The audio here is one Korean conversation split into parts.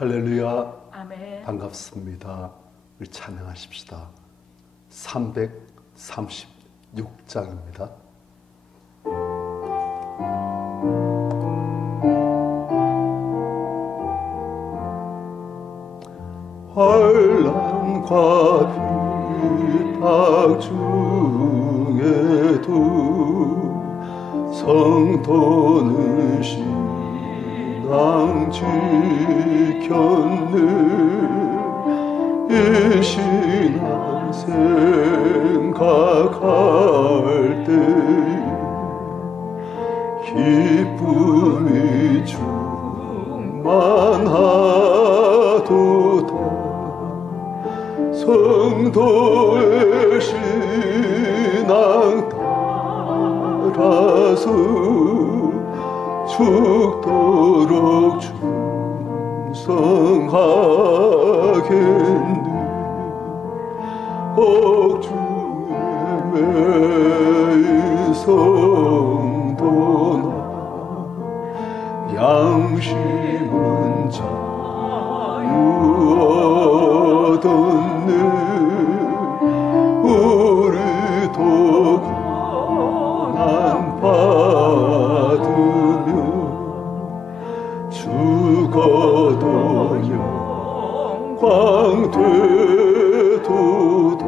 할렐루야. 아멘. 반갑습니다. 우리 찬양하십시다. 336장입니다. 환난과 비박 중에도 성도는 신앙 지켰네. 이 신앙 생각할 때 기쁨이 충만하도다. 성도의 신앙 따라서 죽도록 충성하겠네. 억중에 매인 성도나 양심은 자유 얻었네. 우리도 고난 받으며 죽어도 영광 되도다.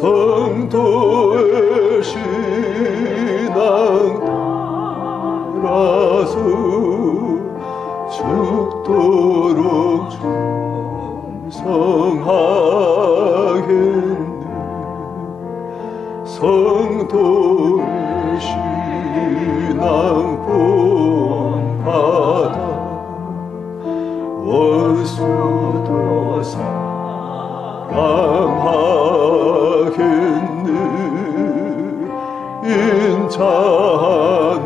성도의 신앙 따라서 죽도록 충성하겠네. 성도의 신앙 본받아 원수도 사랑하겠네. 인자한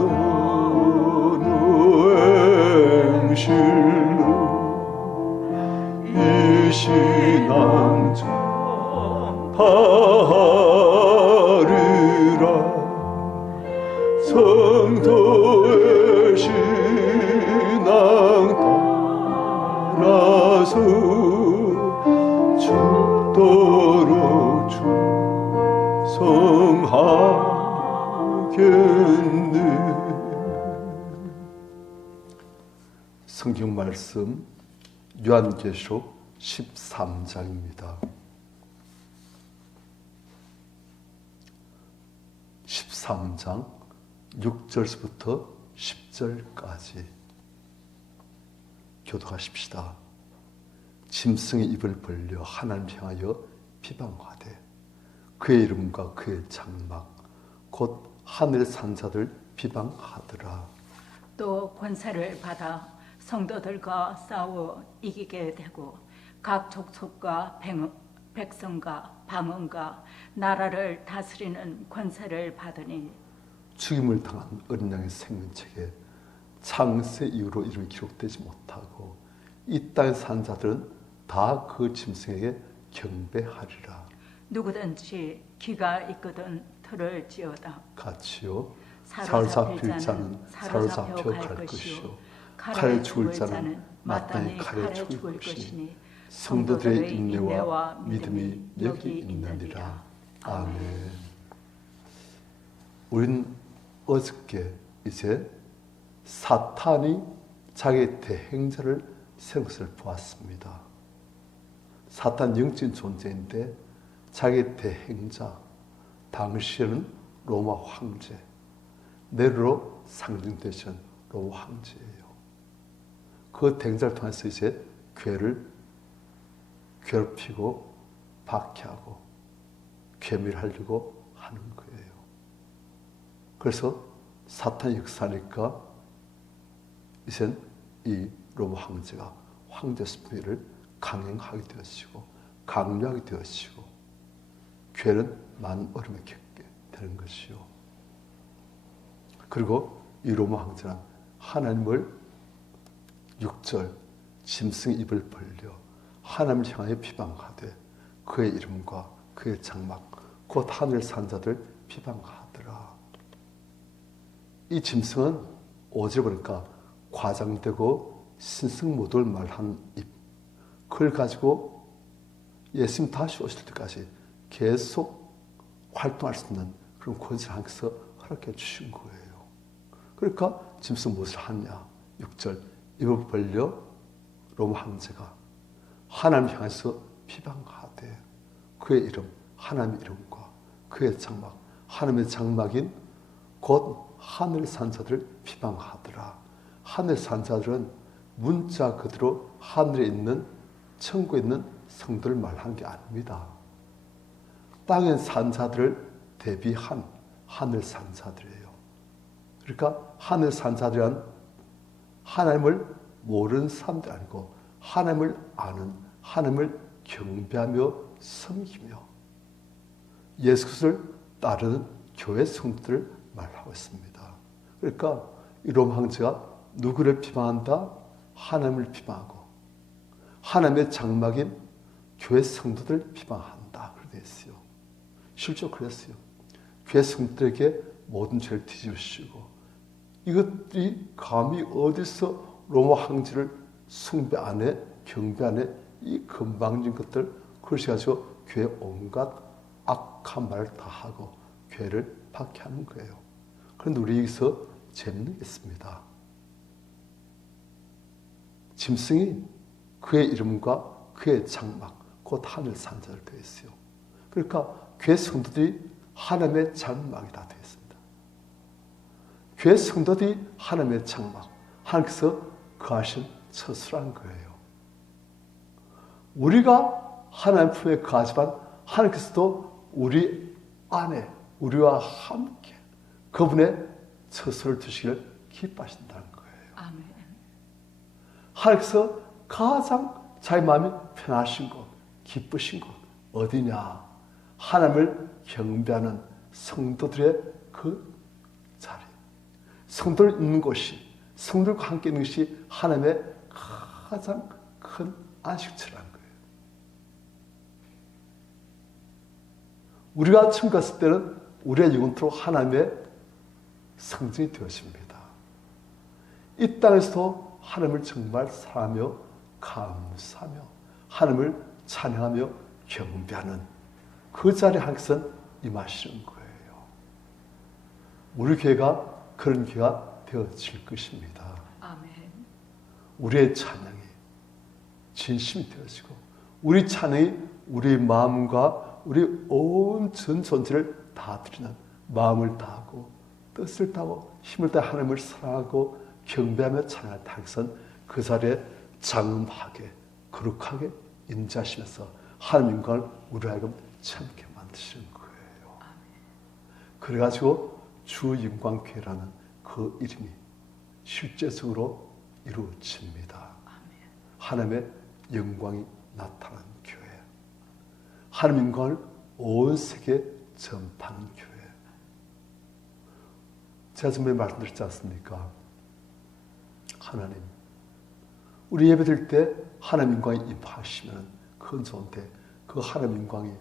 행실로 이 신앙 전파하리라. 성도의 신앙 따라서 죽도록 충성하겠네. 성경 말씀 요한계시록 13장입니다. 13장 6절부터 10절까지 교독하십시다. 짐승의 입을 벌려 하나님 향하여 비방하되 그의 이름과 그의 장막 곧 하늘 산자들 비방하더라. 또 권세를 받아 성도들과 싸워 이기게 되고 각 족속과 백성과 방언과 나라를 다스리는 권세를 받으니 죽임을 당한 어린 양의 생명책에 창세 이후로 이름이 기록되지 못하고 이 땅의 산자들은 다 그 짐승에게 경배하리라. 누구든지 귀가 있거든 들을 지어다. 같이요. 사로잡힐 자는 사로잡혀 갈 것이요 칼에 죽을 자는 마땅히 칼에 죽을 것이니 성도들의 인내와 믿음이 여기 있느니라. 아멘. 우린 어저께 이제 사탄이 자기의 대행자를 세운 것을 보았습니다. 사탄 영적인 존재인데 자기의 대행자, 당시에는 로마 황제, 네로로 상징되신 로마 황제예요. 그 대행자를 통해서 이제 교회를 괴롭히고 박해하고 괴멸하려고 하는 거예요. 그래서 사탄의 역사니까 이젠 이 로마 황제가 황제 수표를 강행하게 되었고 강요하게 되었고 교회는 많은 어려움을 겪게 되는 것이요. 그리고 이 로마 황제는 하나님을 6절 짐승의 입을 벌려 하나님을 향하여 비방하되 그의 이름과 그의 장막 곧 하늘 산자들 비방하더라. 이 짐승은 어제 보니까 과장되고 신성모독을 말하는 입, 그걸 가지고 예수님 다시 오실 때까지 계속 활동할 수 있는 그런 권세를 하나님께서 허락해 주신 거예요. 그러니까 짐승 무엇을 하냐? 6절 입을 벌려 로마 황제가 하나님을 향해서 비방하되 그의 이름 하나님의 이름과 그의 장막 하나님의 장막인 곧 하늘 산자들을 비방하더라. 하늘 산자들은 문자 그대로 하늘에 있는 천국에 있는 성도를 말하는 게 아닙니다. 땅의 산자들을 대비한 하늘 산자들이에요. 그러니까 하늘 산자들은 하나님을 모르는 사람들이 아니고 하나님을 아는, 하나님을 경배하며 섬기며 예수 그리스도를 따르는 교회 성도들을 말하고 있습니다. 그러니까 이 로마 황제가 누구를 비방한다? 하나님을 비방하고 하나님의 장막인 교회 성도들 비방한다. 그렇게 되어 있어요. 실제로 그랬어요. 교회 성도들에게 모든 죄를 뒤집으시고 이것들이 감히 어디서 로마 황제를 숭배 안에 경배 안에 이 건방진 것들 그것이 가지고 교회 온갖 악한 말을 다 하고 교회를 박해하는 거예요. 그런데 우리 여기서 재밌는 게 있습니다. 짐승이 그의 이름과 그의 장막 곧 하늘 산자를 되어 있어요. 그러니까 교회 성도들이 하나님의 장막이 다 되어 있습니다. 교회 성도들이 하나님의 장막, 하나님께서 거하신 처소란 거예요. 우리가 하나님 품에 거하지만 하나님께서도 우리 안에 우리와 함께 그분의 처소를 두시기를 기뻐하신다는 거예요. 아멘. 하나님께서 가장 자기 마음이 편하신 곳, 기쁘신 곳 어디냐? 하나님을 경배하는 성도들의 그 자리, 성도들 있는 곳이, 성도들과 함께 있는 것이 하나님의 가장 큰 안식처라는 거예요. 우리가 처음 갔을 때는 우리의 영혼토록 하나님의 성전이 되었습니다. 이 땅에서도 하나님을 정말 사랑하며 감사하며 하나님을 찬양하며 경배하는 그 자리에 하나님께서는 임하시는 거예요. 우리 교회가 그런 교회가 되어질 것입니다. 아멘. 우리의 찬양이 진심이 되어지고 우리 찬양이 우리 마음과 우리 온 전 존재를 다 드리는 마음을 다하고 뜻을 다하고 힘을 다해 하나님을 사랑하고 경배하며 찬양할 때 하나님께서는 그 자리에 장엄하게 거룩하게 임재하시면서 하나님 영광을 우리 하여금 참게 만드시는 거예요. 그래가지고 주 영광교회라는 그 이름이 실제적으로 이루어집니다. 하나님의 영광이 나타나는 교회, 하나님 영광을 온 세계에 전파하는 교회. 제가 전에 말씀드렸지 않습니까? 하나님, 우리 예배드릴 때 하나님 영광이 임하시면 그건 좋은데 그 하나님 영광이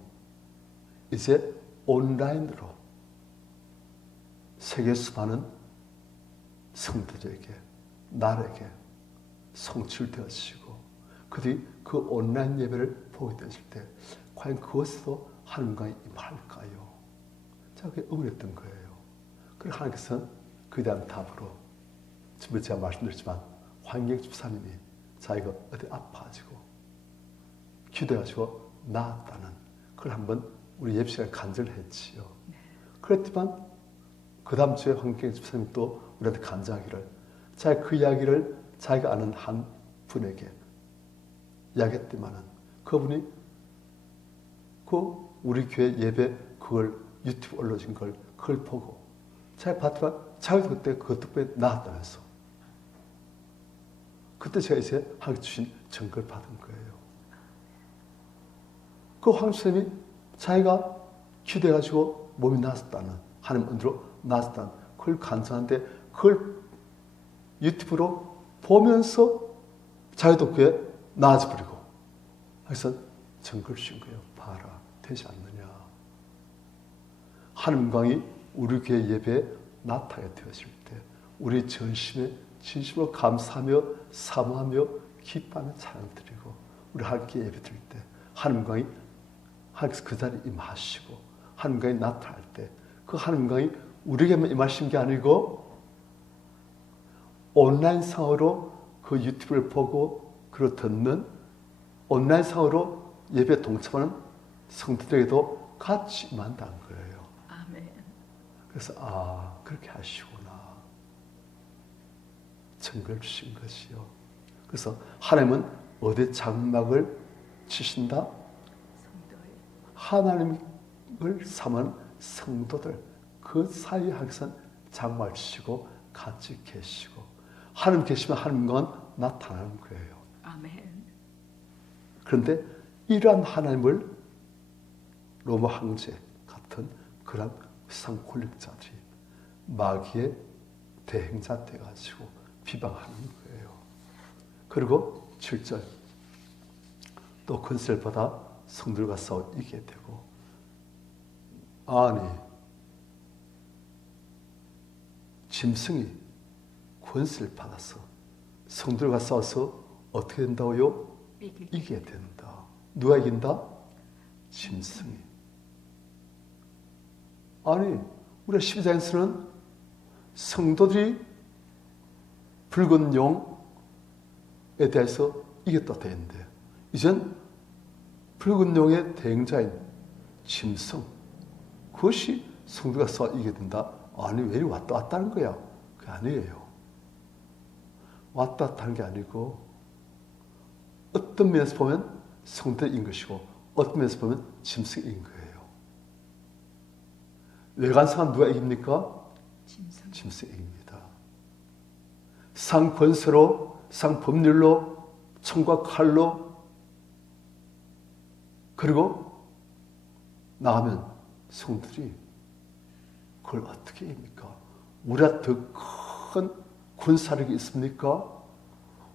이제 온라인으로 세계 수많은 성도들에게 나에게 성취되어지고 그들이 그 온라인 예배를 보게 되실 때 과연 그것도 하나님 영광이 임할까요? 제가 그게 의문했던 거예요. 그리고 하나님께서는 그에 대한 답으로 지금 제가 말씀드렸지만 황경 집사님이 자기가 어디 아파가지고 기도해가지고 나았다는 그걸 한번 우리 예배 시간에 간절히 했지요. 그랬지만 그 다음 주에 황경 집사님이 또 우리한테 간증하기를 자기가 그 이야기를 자기가 아는 한 분에게 이야기했더만은 그분이 그 우리 교회 예배 그걸 유튜브 올려진 걸 그걸 보고 자기 봤더만 자기도 그때 그것 덕분에 나았다면서 그때 제가 이제 하나님 주신 증거를 받은 거예요. 그 황수님이 자기가 기도해가지고 몸이 나았다는 하나님 은혜로 나았다는 그걸 간증하는데 그걸 유튜브로 보면서 자기도 그에 나아져 버리고 그래서 증거를 주신 거예요. 봐라, 되지 않느냐. 하나님 영광이 우리 교회 예배에 나타나게 되었을 때 우리 전심에 진심으로 감사하며 사모하며 기뻐하며 찬양드리고 우리 함께 예배드릴 때 하나님과의 하나님께서 그 자리에 임하시고 하나님과의 나타날 때 그 하나님과의 우리에게만 임하신 게 아니고 온라인상으로 그 유튜브를 보고 그걸 듣는 온라인상으로 예배에 동참하는 성도들에게도 같이 임한다는 거예요. 아멘. 그래서 그렇게 하시구나. 증거를 주신 것이요. 그래서 하나님은 어디 장막을 치신다? 성도의 하나님을 삼은 성도들 그 사이에 항상 장막을 치시고 같이 계시고 하나님 계시면 하나님과는 나타나는 거예요. 아멘. 그런데 이러한 하나님을 로마 황제 같은 그런 세상 권력자들이 마귀의 대행자 돼가지고 비방하는 거예요. 그리고 7절 또 권세를 받아 성들과 싸워 이기게 되고 아니 짐승이 권세를 받아서 성들과 싸워서 어떻게 된다고요? 이기게 된다. 누가 이긴다? 짐승이. 아니 우리 12장에서는 성도들이 붉은 용에 대해서 이겼다 되는데 이젠 붉은 용의 대행자인 짐승 그것이 성도가 싸워 이기게 된다. 아니 왜 이리 왔다 갔다는 거야? 그게 아니에요. 왔다 갔다 하는 게 아니고 어떤 면에서 보면 성도인 것이고 어떤 면에서 보면 짐승인 거예요. 외관상은 누가 이깁니까? 짐승입니다. 상권세로 상법률로 총과 칼로 그리고 나가면 성들이 그걸 어떻게 합니까? 우리가 더 큰 군사력이 있습니까?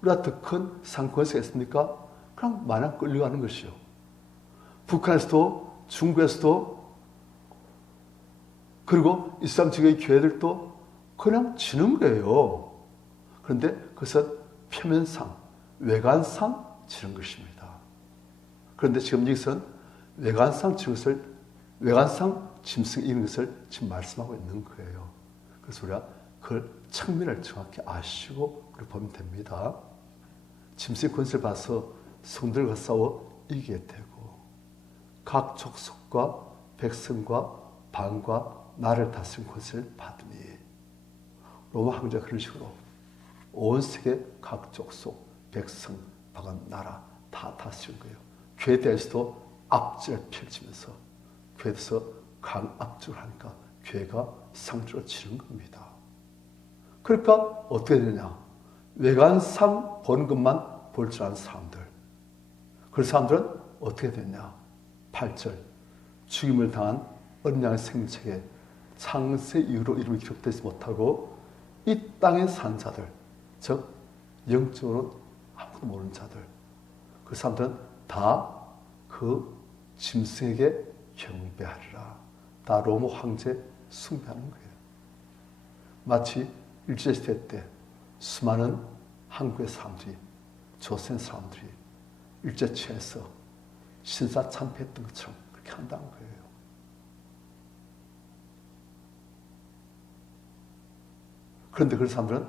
우리가 더 큰 상권세가 있습니까? 그냥 마냥 끌려가는 것이요. 북한에서도 중국에서도 그리고 이슬람 지역의 교회들도 그냥 지는 거예요. 그런데 그것은 표면상, 외관상 지는 것입니다. 그런데 지금 여기서는 외관상 지는 것을, 외관상 짐승이 있는 것을 지금 말씀하고 있는 거예요. 그래서 우리가 그걸 측면을 정확히 아시고 그렇게 보면 됩니다. 짐승의 권세를 봐서 성들과 싸워 이기게 되고 각 족속과 백성과 방과 나라를 다스린 권세를 받으니 로마 황제가 그런 식으로 온 세계 각 족속, 백성, 방은 나라 다 다스린 거예요. 교회에 대해서도 압제를 펼치면서 교회에 대해서 강압적으로 하니까 교회가 상주로 치는 겁니다. 그러니까 어떻게 되냐? 외관상 보는 것만 볼 줄 아는 사람들. 그 사람들은 어떻게 되냐? 8절 죽임을 당한 어린 양의 생명책에 창세 이후로 이름이 기록되지 못하고 이 땅에 산 자들, 즉 영적으로 아무도 모르는 자들, 그 사람들은 다 그 짐승에게 경배하리라. 다 로마 황제 숭배하는 거예요. 마치 일제시대 때 수많은 한국의 사람들이, 조선 사람들이 일제치에서 신사 참패했던 것처럼 그렇게 한다는 거예요. 그런데 그 사람들은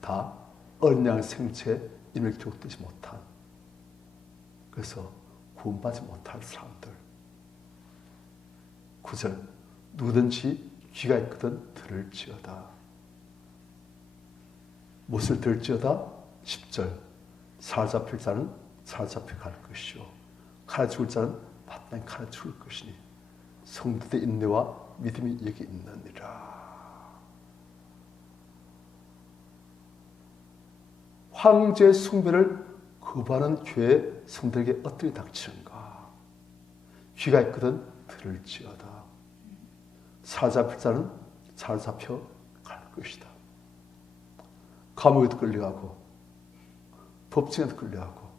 다 어린 양의 생체에 이름이 기록되지 못한, 그래서 구원받지 못할 사람들. 9절 누구든지 귀가 있거든 들을지어다. 무엇을 들을지어다? 10절 사로잡힐 자는 사로잡혀 갈 것이요 칼에 죽을 자는 마땅히 칼에 죽을 것이니 성도의 인내와 믿음이 여기 있느니라. 황제의 숭배를 거부하는 교회 성도에게 어떻게 닥치는가? 귀가 있거든 들을지어다. 사로잡힐 자는 사로잡혀 갈 것이다. 감옥에도 끌려가고 법정에도 끌려가고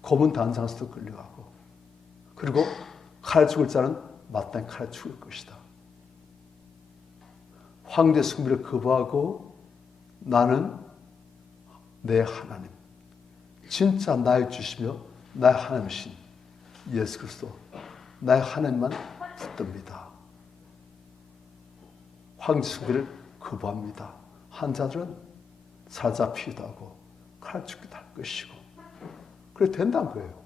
고문 단장소도 끌려가고 그리고 칼에 죽을 자는 마땅히 칼에 죽을 것이다. 황제 숭배를 거부하고 나는 내 하나님, 진짜 나의 주시며 나의 하나님이신 예수 그리스도, 나의 하나님만 붙듭니다. 황제숭배를 거부합니다. 한자들은 사자피기도 하고 칼 죽기도 할 것이고 그래 된다는 거예요.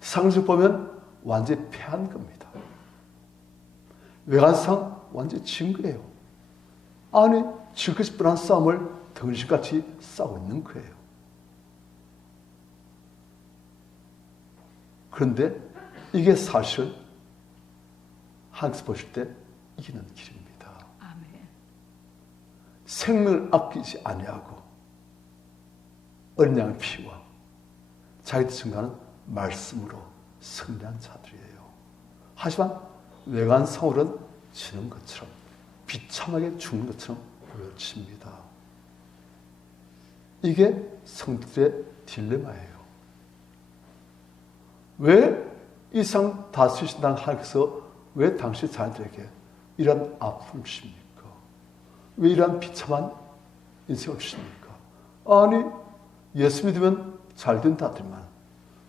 상식 보면 완전히 패한 겁니다. 외관상 완전히 진 거예요. 아니 질 것이 뻔한 싸움을 덩실같이 싸우고 있는 거예요. 그런데 이게 사실 하나님께서 보실 때 이기는 길입니다. 아멘. 생명을 아끼지 아니하고 어린 양의 피와 자기들 증가하는 말씀으로 승리한 자들이에요. 하지만 외관상으로는 지는 것처럼 비참하게 죽는 것처럼 보여집니다. 이게 성도들의 딜레마예요. 왜 이상 다스리신다는 하나님께서 왜 당신 자녀들에게 이런 아픔을 주십니까? 왜 이러한 비참한 인생을 주십니까? 아니 예수 믿으면 잘 된다더만,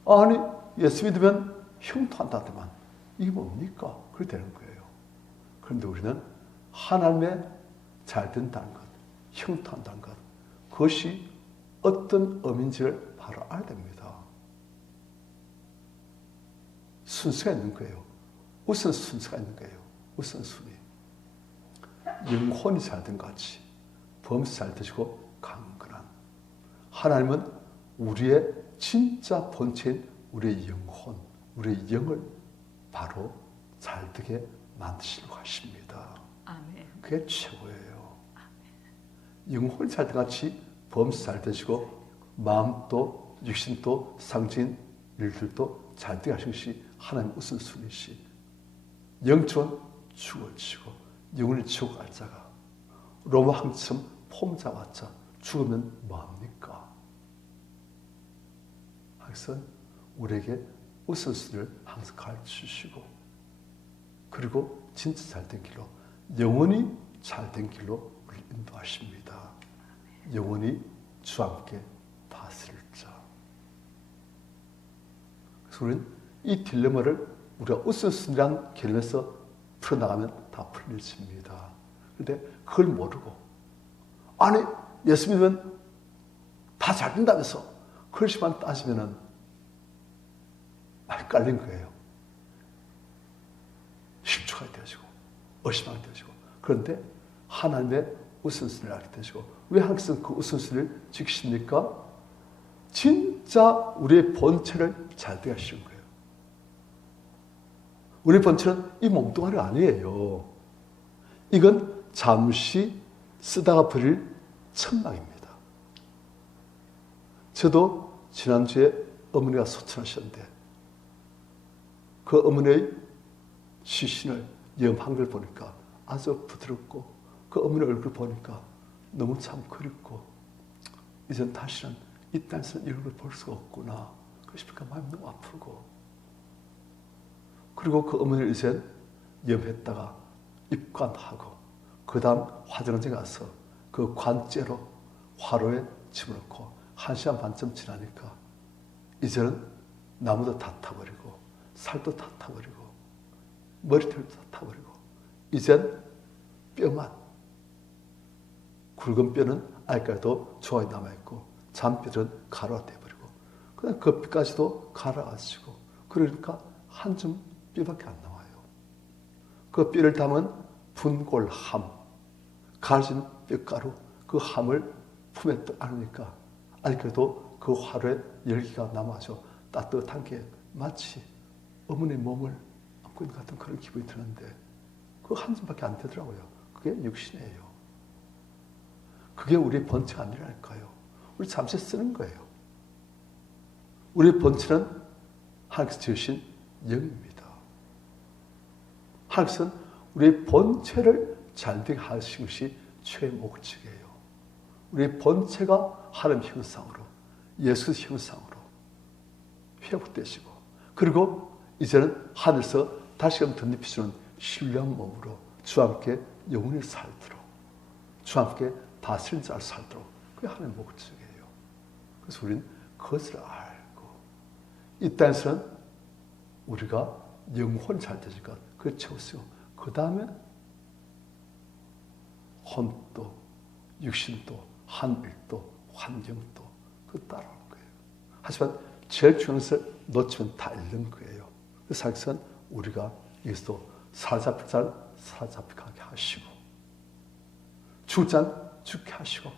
아니 예수 믿으면 형통한다더만, 이게 뭡니까? 그렇게 되는 거예요. 그런데 우리는 하나님의 잘 된다는 것, 형통한다는 것, 그것이 어떤 의미인지를 바로 알아야 됩니다. 순서가 있는 거예요. 우선 순서가 있는 거예요. 우선순위. 영혼이 잘된 것 같이 범사 잘 되시고 강건한 하나님은 우리의 진짜 본체인 우리의 영혼, 우리의 영을 바로 잘되게 만드시려고 하십니다. 아멘. 그게 최고예요. 영혼이 잘된 것 같이 범사 잘 되시고 마음도 육신도 상진 일들도 잘되게 하신 것이 하나님 우선순위시, 영적은 죽어지고 영혼을 지옥 갈 자가 로마 항처럼 폼자 왔자 죽으면 뭐합니까? 하여튼 우리에게 우선순위를 항상 가르치시고 그리고 진짜 잘된 길로, 영원히 잘된 길로 우리를 인도하십니다. 영원히 주와 함께 다스릴 자. 그래서 우리는 이 딜레마를 우리가 우선순위란 개념에서 풀어나가면 다 풀려집니다. 그런데 그걸 모르고 아니 예수 믿으면 다 잘 된다면서 그것만 따지면은 많이 깔린 거예요. 실추가 되어지고 의심하게 되어지고. 그런데 하나님의 우선순위를 알게 되시고, 왜 하나님께서 그 우선순위를 지키십니까? 진짜 우리의 본체를 잘되게 하시는 거예요. 우리 본체는 이 몸뚱아리 아니에요. 이건 잠시 쓰다가 버릴 천막입니다. 저도 지난주에 어머니가 소천하셨는데 그 어머니의 시신을 염한 걸 보니까 아주 부드럽고 그 어머니 얼굴 보니까 너무 참 그립고 이젠 다시는 이 땅에서는 이런 걸 볼 수가 없구나. 그러니까 마음이 너무 아프고, 그리고 그 어머니를 이제 염했다가 입관하고 그 다음 화장실에 가서 그 관째로 화로에 집어넣고 1시간 반쯤 지나니까 이제는 나무도 다 타버리고 살도 다 타버리고 머리털도 다 타버리고 이젠 뼈만, 굵은 뼈는 아직까지도 조각이 남아있고 잔뼈는 가루가 돼버리고 그다음 그 뼈까지도 갈아가지고, 그러니까 한 점 뼈밖에 안 나와요. 그 뼈를 담은 분골함, 가진 뼈가루, 그 함을 품에 안으니까 아직까지도 그 화로에 열기가 남아서 따뜻한 게 마치 어머니 몸을 안고 있는 것 같은 그런 기분이 드는데 그 한 점밖에 안 되더라고요. 그게 육신이에요. 그게 우리의 본체가 아니랄까요? 우리 잠시 쓰는 거예요. 우리의 본체는 하나님께서 지으신 영입니다. 하나님께서는 우리의 본체를 잘되게 하시는 것이 최 목적이에요. 우리의 본체가 하나님 형상으로, 예수 형상으로 회복되시고, 그리고 이제는 하늘에서 다시금 덧입히시는 신령한 몸으로 주와 함께 영원히 살도록, 주와 함께 다스린 자를 살도록, 그게 하나님의 목적이에요. 그래서 우리는 그것을 알고 이 땅에서는 우리가 영혼 잘 되실 것, 그걸 채우시고 그 다음에 혼도, 육신도, 하늘도, 환경도 그 따라오는 거예요. 하지만 제일 중요한 것을 놓치면 다 잃는 거예요. 그래서 하나님께서는 우리가 여기서 사로잡힐 자를 사로잡히게 하시고 죽을 자는 죽게 하시고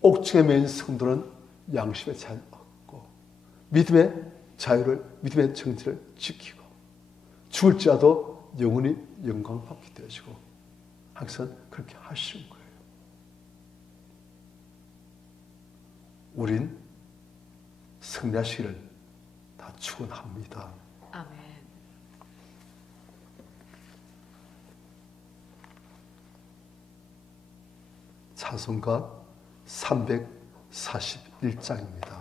옥중에 매인 성도는 양심의 자유를 얻고 믿음의 자유를, 믿음의 정지를 지키고 죽을지라도 영원히 영광을 받게 되어지고 하나님께서는 그렇게 하시는 거예요. 우린 승리하시기를 다 축원합니다. 아멘. 찬송가 341장입니다.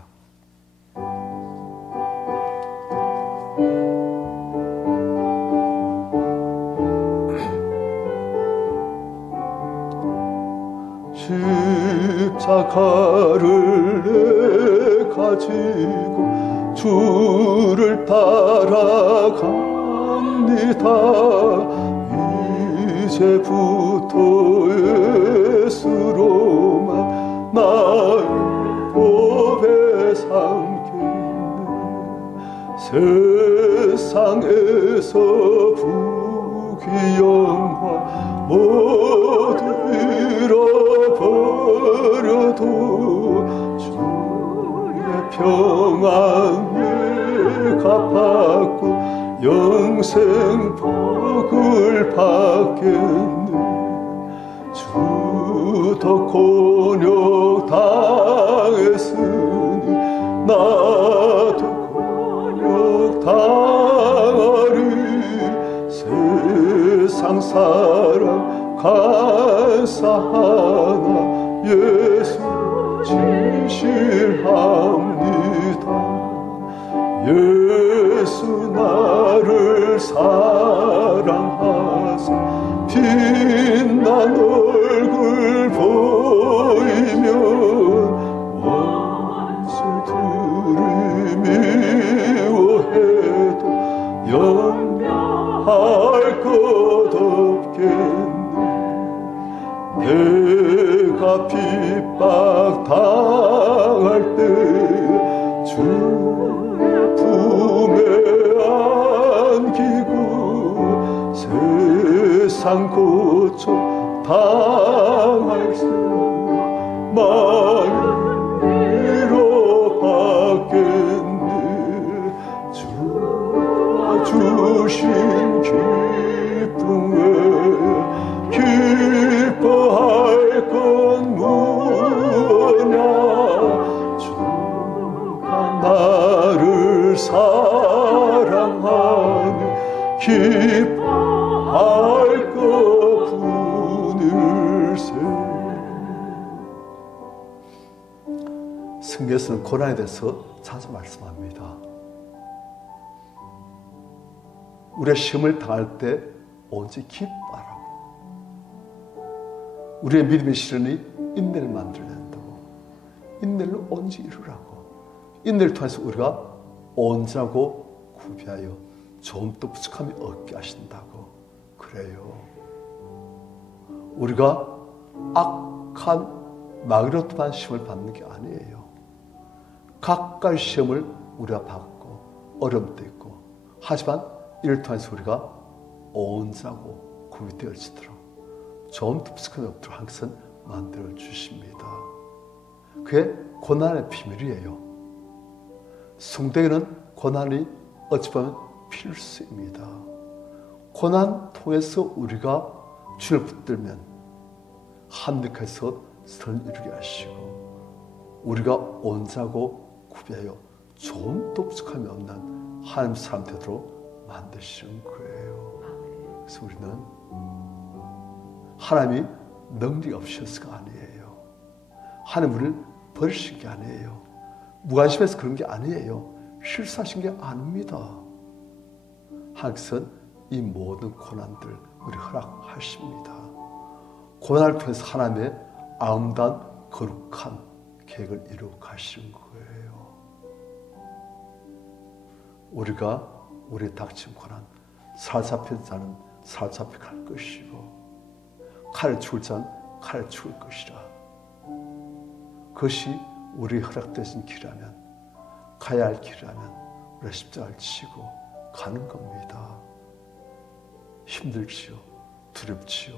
십자가를 내 가지고 주를 따라갑니다. 이제부터 예수로만 나의 법에 삼겠네. 세상에서 부귀영화 모두 잃어버려도 주의 평안을 갚았고 영생 복을 받겠네. 주도 곤욕 당했으니 나도 곤욕 당하리. 세상 사랑 감사하나 예수 진실합니다. 예수 나를 사랑하사 빛난 얼굴 보이면 원수들이 미워해도 염려할 것 없겠네. 내가 핍박 당할 때 주의 품에 안기고 세상 고쳐 당할 수 마음 위로받겠네. 주가 주신 기쁨에 기뻐할 건 무엇냐. 주가 나를 사랑하니 기뻐할 것 뿐일세. 성경에서는 고난에 대해서 자주 말씀합니다. 우리가 시험을 당할 때 온전히 기뻐하라고. 우리의 믿음의 시련이 인내를 만들어낸다고. 인내를 온전히 이루라고. 인내를 통해서 우리가 온전하고 구비하여 좀 더 부족함이 없게 하신다고. 그래요. 우리가 악한 마귀로부터 시험을 받는 게 아니에요. 각가의 시험을 우리가 받고 어려움도 있고, 하지만 이를 통해서 우리가 온전하고 구비되어지도록 좀 더 부족함이 없도록 항상 만들어 주십니다. 그게 고난의 비밀이에요. 성도에게는 고난이 어찌 보면 필수입니다. 고난 통해서 우리가 주를 붙들면 하늘께서 선을 이루게 하시고 우리가 온전하고 구비하여 좀 더 부족함이 없는 하나님 사람 되도록 만드시는 거예요. 그래서 우리는 하나님이 능력이 없으셔서가 아니에요. 하나님 우리를 버리신 게 아니에요. 무관심해서 그런 게 아니에요. 실수하신 게 아닙니다. 하나님께서는 이 모든 고난들 우리 허락하십니다. 고난을 통해서 하나님의 아름다운 거룩한 계획을 이루어 가시는 거예요. 우리가 우리 닥친 고난 사로잡힌 자는 사로잡혀 갈 것이고 칼을 죽을 자는 칼을 죽을 것이라. 그것이 우리 허락되신 길이라면, 가야 할 길이라면 우리가 십자가를 지고 가는 겁니다. 힘들지요, 두렵지요.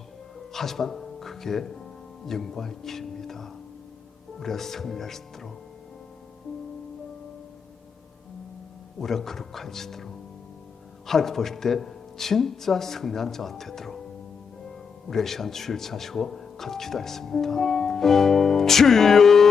하지만 그게 영광의 길입니다. 우리가 승리할 수 있도록, 우리가 거룩해지도록, 하나님께 보실 때 진짜 승리한 자가 되도록 우리의 시간 주일 차시고 같이 기도하겠습니다. 주여,